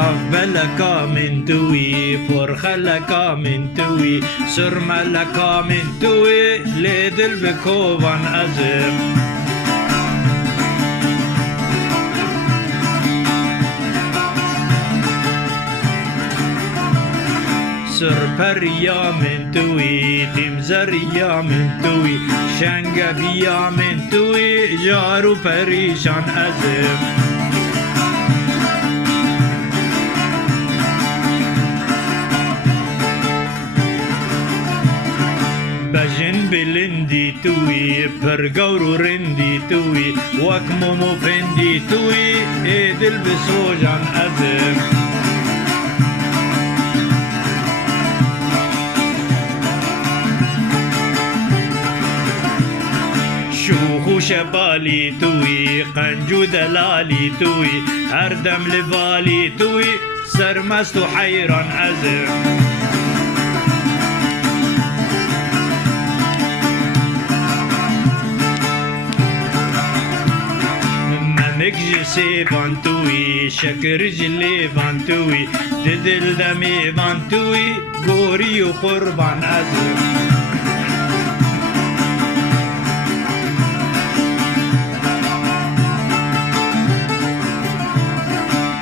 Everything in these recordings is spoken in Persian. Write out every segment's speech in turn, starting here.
شاف بلکا من توی پرخلکا من توی سرملکا من توی لیدل بکوان ازم سرپریا من توی تیمزریا من توی شنگبیا من توی جارو پریشان ازم بجن بلندی توی پرگورو رندی توی وکمو مفندی توی ای دل بسوجان ازم شوخو شبالی توی قنجو دلالی توی هر دم لبالی توی سرمست و حیران ازم ممک جسیبان توی شکر جلیبان توی دل دمیبان توی گوری و قربان ازم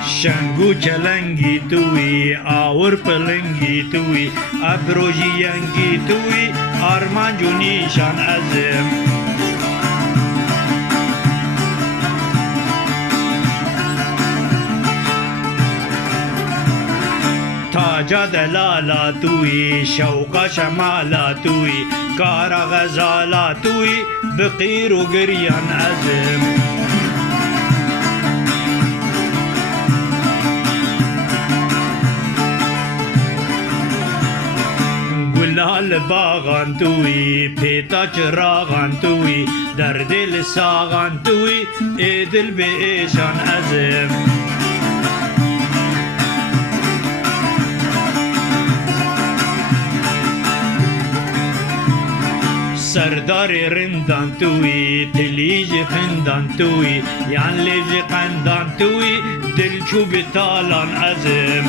شنگو چلنگی توی آور پلنگی توی ابروجی ینگی توی آرمان جو نیشان ازم تاجا دلالا توی شوقا شمالا توی کارا غزالا توی بقیر و گریان ازم گلال باغان توی پیتا چراغان توی در دل ساغان توی ای دل به ایشان ازم سردار رندان توی تلیج فندان توی یان لیج قندان توی دل چوب تالان ازم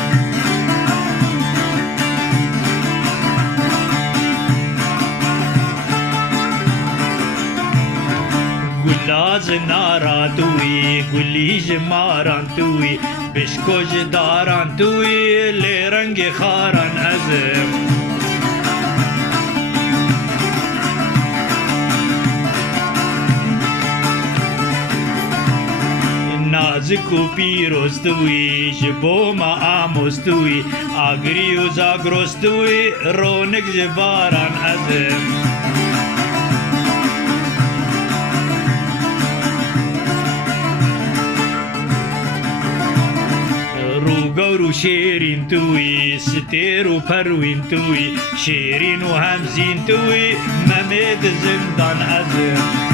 گلاز نارا توی گلیج ماران توی بشکوش داران توی لیرنگ خاران ازم نازک و پیروز توی جبو ما آموز توی آگری و زاگروز توی رونق جباران ازم روگور و شیرین توی ستیر و پروین توی شیرین و همزین توی ممید زندان ازم